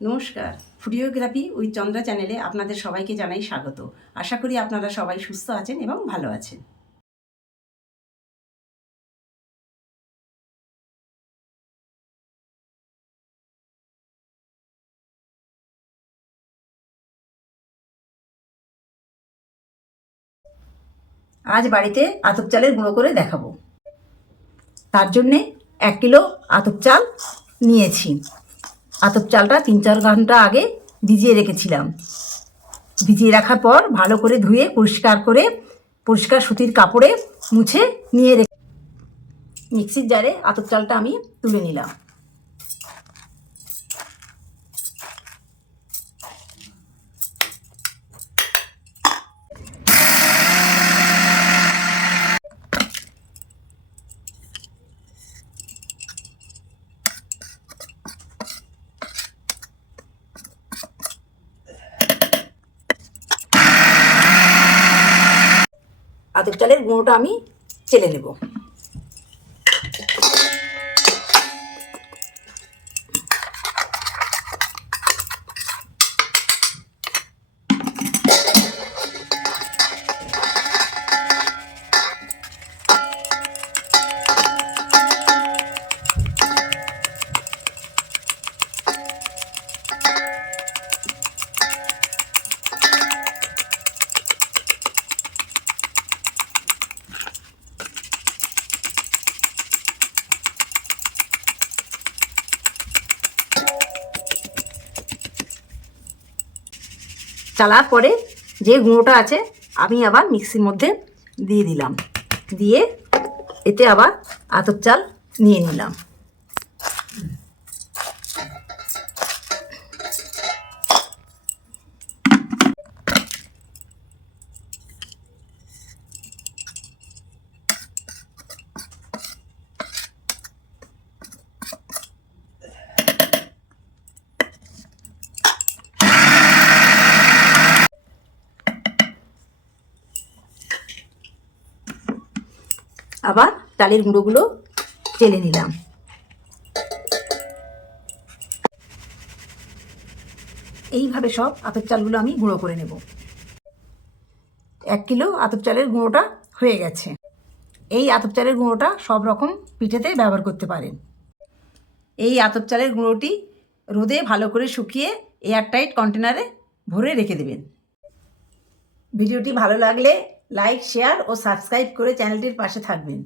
নমস্কার, ফুডিওগ্রাফি উইথ চন্দ্রা চ্যানেলে আপনাদের সবাইকে জানাই স্বাগত। আশা করি আপনারা সবাই সুস্থ আছেন এবং ভালো আছেন। আজ বাড়িতে আতপ চালের গুঁড়ো করে দেখাবো। তার জন্যে 1 কিলো আতপ চাল নিয়েছি। আতপ চালটা 3-4 ঘন্টা আগে ভিজিয়ে রেখেছিলাম। ভিজিয়ে রাখার পর ভালো করে ধুয়ে পরিষ্কার সুতির কাপড়ে মুছে নিয়ে মিক্সির জারে আতপ চালটা আমি তুলে নিলাম। আতপ চালের গুঁড়োটা আমি চেলে নেব। চালার পরে যে গুঁড়োটা আছে আমি আবার মিক্সির মধ্যে দিয়ে দিলাম, দিয়ে এতে আবার আতপ চাল নিয়ে নিলাম। আবার চালের গুঁড়োগুলো চেলে নিলাম। এইভাবে সব আতপ চালগুলো আমি গুঁড়ো করে নেব। 1 কিলো আতপ চালের গুঁড়োটা হয়ে গেছে। এই আতপ চালের গুঁড়োটা সব রকম পিঠেতে ব্যবহার করতে পারেন। এই আতপ চালের গুঁড়োটি রোদে ভালো করে শুকিয়ে এয়ারটাইট কন্টেনারে ভরে রেখে দেবেন। ভিডিওটি ভালো লাগলে লাইক, শেয়ার ও সাবস্ক্রাইব করে চ্যানেলটির পাশে থাকবেন।